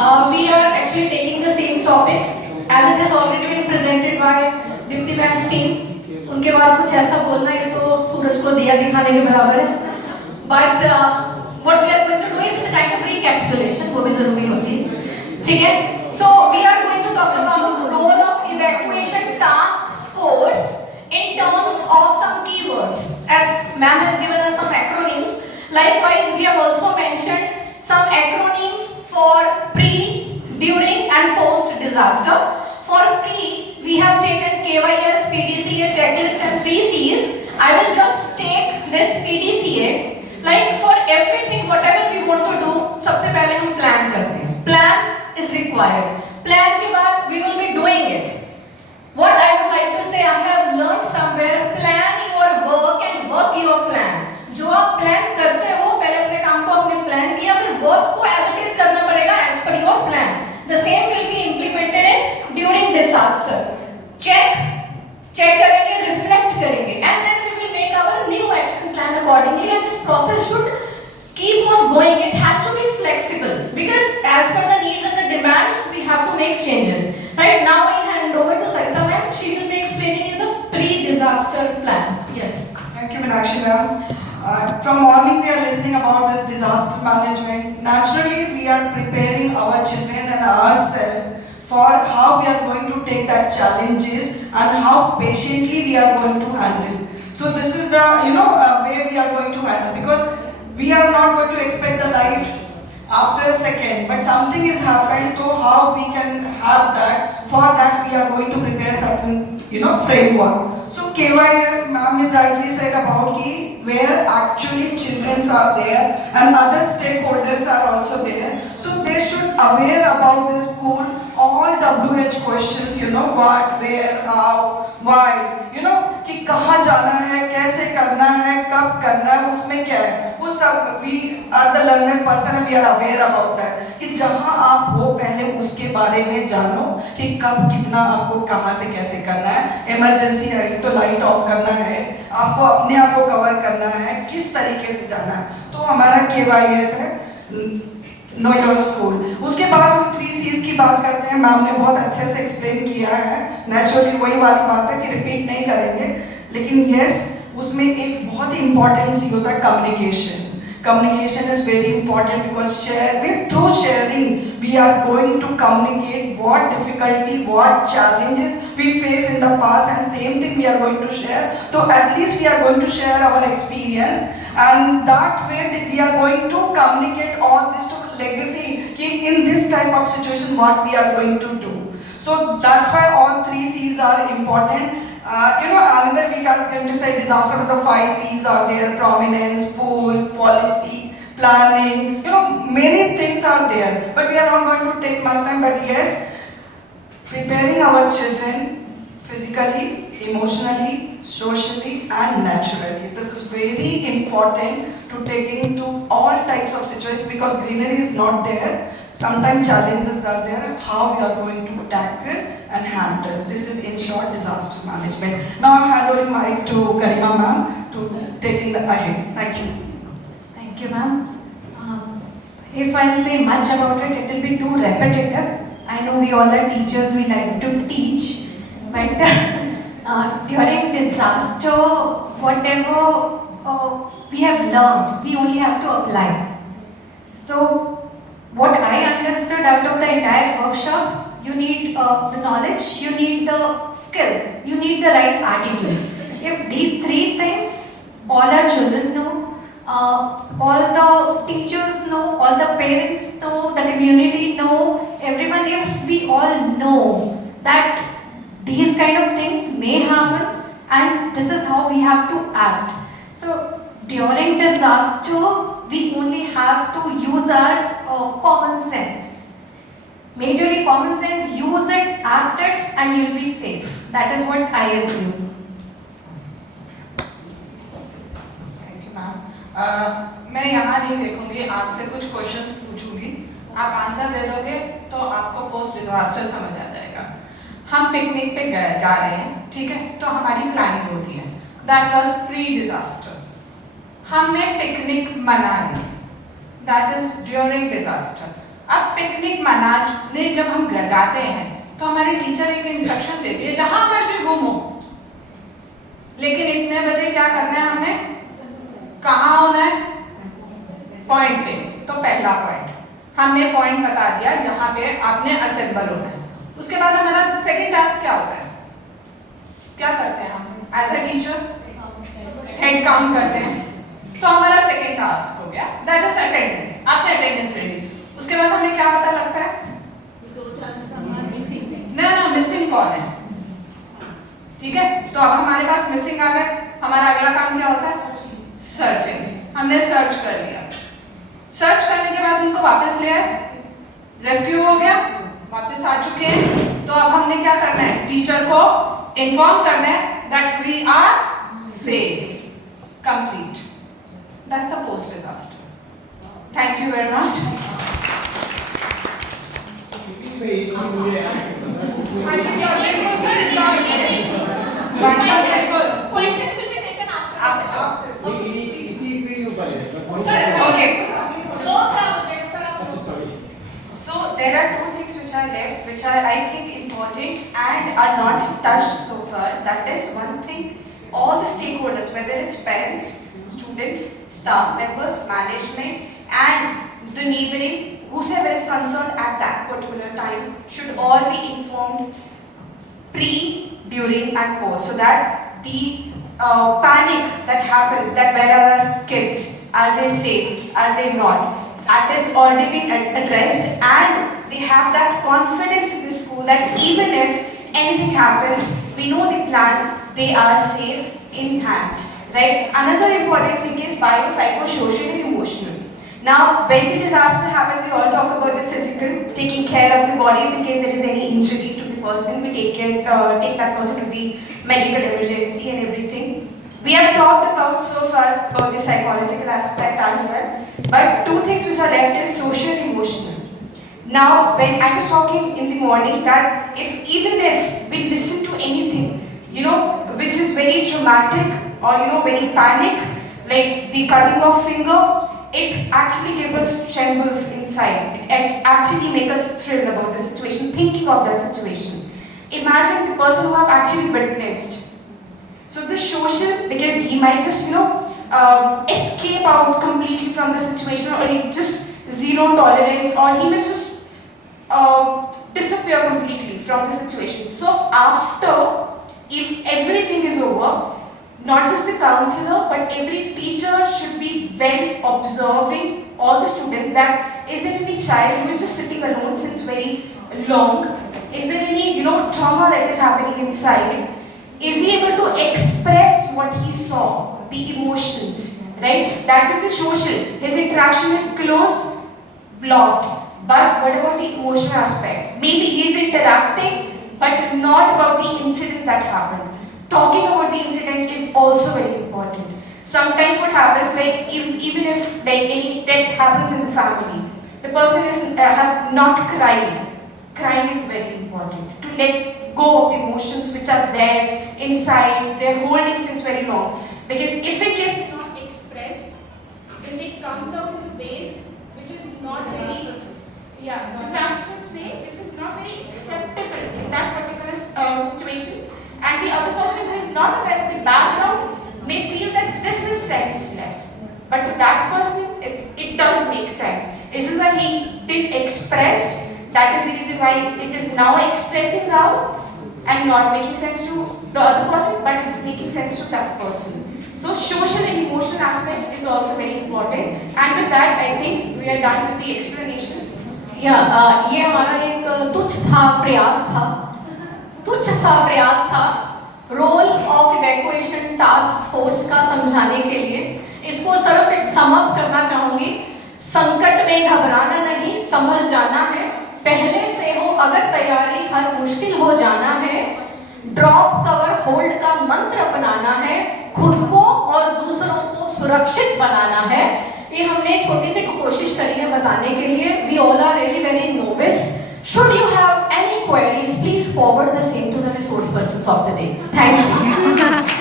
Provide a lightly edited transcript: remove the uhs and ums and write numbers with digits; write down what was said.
We are actually taking the same topic as it has already been presented by Dipti ma'am's team. उनके बाद कुछ ऐसा बोलना ये तो सूरज को दिया दिखाने के बराबर है. But what we are going to do is a kind of recapitulation, वो भी जरूरी होती है. ठीक है? So we are going to talk about the role of evacuation task force in terms of some keywords. As ma'am has given us some acronyms. Likewise, we have also mentioned some acronyms for pre, during and post disaster. For pre, we have taken KYS, PDCA, checklist and 3 C's. I will just take this PDCA. Like for everything, whatever we want to do, सबसे पहले हम plan करते हैं. Plan is required. Plan के बाद we will be doing it. What I would like to say, I have learned somewhere, plan your work and work your plan. जो आप plan करते हो, पहले अपने काम को आपने plan किया, फिर work को as it is करना पड़ेगा as per your plan. The same will be implemented in during disaster. Check करेंगे, reflect करेंगे, and then we will make our new action plan accordingly. And this process should keep on going. It has to be flexible because as per the needs and the demands, we have to make changes. Right now, I hand over to Sarita ma'am. She will be explaining you the pre-disaster plan. Yes. Thank you, Meenakshi ma'am. From morning we are listening about this disaster management. Naturally, we are preparing our children and ourselves for how we are going to take that challenges and how patiently we are going to handle. So this is the way we are going to handle, because we are not going to expect the life after a second, but something is happened, so how we can have that. For that we are going to prepare certain framework. So KYS ma'am is rightly said about where actually children are there and other stakeholders are also there. So they should aware about the school, all WH questions, what, where, how, why, कि कहाँ जाना है, कैसे करना है, कब करना है, उसमें क्या है, वो सब we are the learned person and we are aware about that. कि जहाँ आप हो पहले उसके बारे में जानो कि कब कितना आपको कहाँ से कैसे करना है. इमरजेंसी है तो लाइट ऑफ करना है, आपको अपने आप को कवर करना है, किस तरीके से जाना है. तो हमारा KYS है नो योर स्कूल. उसके बाद हम 3 C's की बात करते हैं. मैम ने बहुत अच्छे से एक्सप्लेन किया है. नेचुरली वही वाली बात है कि रिपीट नहीं करेंगे, लेकिन यस उसमें एक बहुत ही इंपॉर्टेंट सी होता है communication. Communication is very important because through sharing we are going to communicate what difficulty, what challenges we face in the past, and same thing we are going to share. So at least we are going to share our experience, and that way we are going to communicate all this to legacy in this type of situation what we are going to do. So that's why all 3 C's are important. Another week I was going to say disaster, but the 5 P's are there: prominence, pool, policy, planning. Many things are there, but we are not going to take much time. But yes, preparing our children physically, emotionally, socially, and naturally. This is very important to take into all types of situations, because greenery is not there. Sometimes challenges are there. How we are going to tackle and handle. This is in short disaster management. Now I'm handing mic to Garima ma'am to taking the ahead. Thank you. Thank you, ma'am. If I say much about it, it will be too repetitive. I know we all are teachers, we like to teach, but during disaster, whatever we have learned, we only have to apply. So, what I understood out of the entire workshop, you need the knowledge, you need the skill, you need the right attitude. If these 3 things all our children know, all the teachers know, all the parents know, the community know, everyone, if we all know that these kind of things may happen and this is how we have to act. So during disaster, we only have to use our common sense. Majorly common sense, use it, act it, and you'll be safe. That is what I assume. Thank you, ma'am. मैं यहाँ नहीं देखूंगी, आपसे कुछ questions पूछूंगी, आप answer दे दोगे तो आपको पोस्ट डिजास्टर समझ आ जाएगा. हम पिकनिक पे जा रहे हैं, ठीक है, तो हमारी प्लानिंग होती है. That was pre disaster. हमने पिकनिक मना ली, दैट इज ड्यूरिंग डिजास्टर. अब पिकनिक मनाने जब हम जाते हैं तो हमारे टीचर एक इंस्ट्रक्शन देती है जहां मर्जी घूमो, लेकिन इतने बजे क्या करना है हमने, कहाँ होना है, पॉइंट पे। तो पहला पॉइंट हमने पॉइंट बता दिया, यहाँ पे आपने असेंबल होना है। उसके बाद हमारा सेकंड टास्क क्या होता है, क्या करते हैं हम as a teacher, head count करते हैं। तो हमारा सेकंड टास्क हो गया, दैट इज अटेंडेंस। आपने अटेंडेंस ले ली, उसके बाद हमें क्या पता लगता है, ना मिसिंग कौन है, ठीक है। तो अब हमारे पास मिसिंग आ गए, हमारा अगला काम क्या होता है, सर्चिंग। हमने सर्च कर लिया, सर्च करने के बाद उनको वापस ले आए, रेस्क्यू हो गया, वापस आ चुके हैं। तो अब हमने क्या करना है, टीचर को इन्फॉर्म करना है that we are safe, complete. That's the post disaster. Thank you very much. Questions will be taken after. इसी पे ऊपर है। Okay. So there are two things which are left, which are I think important and are not touched so far. That is one thing, all the stakeholders, whether it's parents, students, staff members, management, and the neighboring, whosoever is concerned at that particular time, should all be informed pre, during, and post, so that the panic that happens, that where are our kids, are they safe, are they not, that is already been addressed, and they have that confidence in the school that even if anything happens, we know the plan, they are safe in hands, right? Another important thing is biopsychosocial and emotional. Now, when the disaster happened, we all talk about the physical, taking care of the body in case there is any injury to the person. We take that person to the medical emergency and everything. We have talked about so far about the psychological aspect as well, but two things which are left is social and emotional. Now, when I was talking in the morning that even if we listen to anything, which is very traumatic or very panic, like the cutting of finger, it actually gives us trembles inside. It actually makes us thrill about the situation, thinking of that situation. Imagine the person who have actually witnessed. So the social, because he might just, escape out completely from the situation, or he just zero tolerance, or he must just disappear completely from the situation. So after, if everything is over, not just the counselor, but every teacher should be well observing all the students that is there any child who is just sitting alone since very long? Is there any, trauma that is happening inside? Is he able to express what he saw, the emotions, right? That is the social. His interaction is closed, blocked. But what about the emotional aspect? Maybe he is interacting, but not about the incident that happened. Talking about the incident is also very important. Sometimes what happens, like even if any death happens in the family, the person is have not cried. Crying is very important. To let go of the emotions which are there inside, they're holding since very long. Because if it is not expressed, then it comes out in the base which is not very disastrous way, which is not very acceptable in that particular situation. And the other person who is not aware of the background may feel that this is senseless. But to that person, it does make sense. It's just that he did express. That is the reason why it is now expressing out and not making sense to the other person, but it is making sense to that person. So social and emotional aspect is also very important. And with that, I think we are done with the explanation. ये हमारा एक तुच्छ सा प्रयास था role of evacuation task force का समझाने के लिए। इसको सिर्फ एक समअप करना चाहूंगी। संकट में घबराना नहीं, संभल जाना है, पहले से हो अगर तैयारी हर मुश्किल हो जाना है, ड्रॉप कवर होल्ड का मंत्र अपनाना है, खुद को और दूसरों को सुरक्षित बनाना है। ये हमने छोटी सी कोशिश करी है बताने के लिए। We all are really very novice. Should you have any queries, please forward the same to the resource persons of the day. Thank you.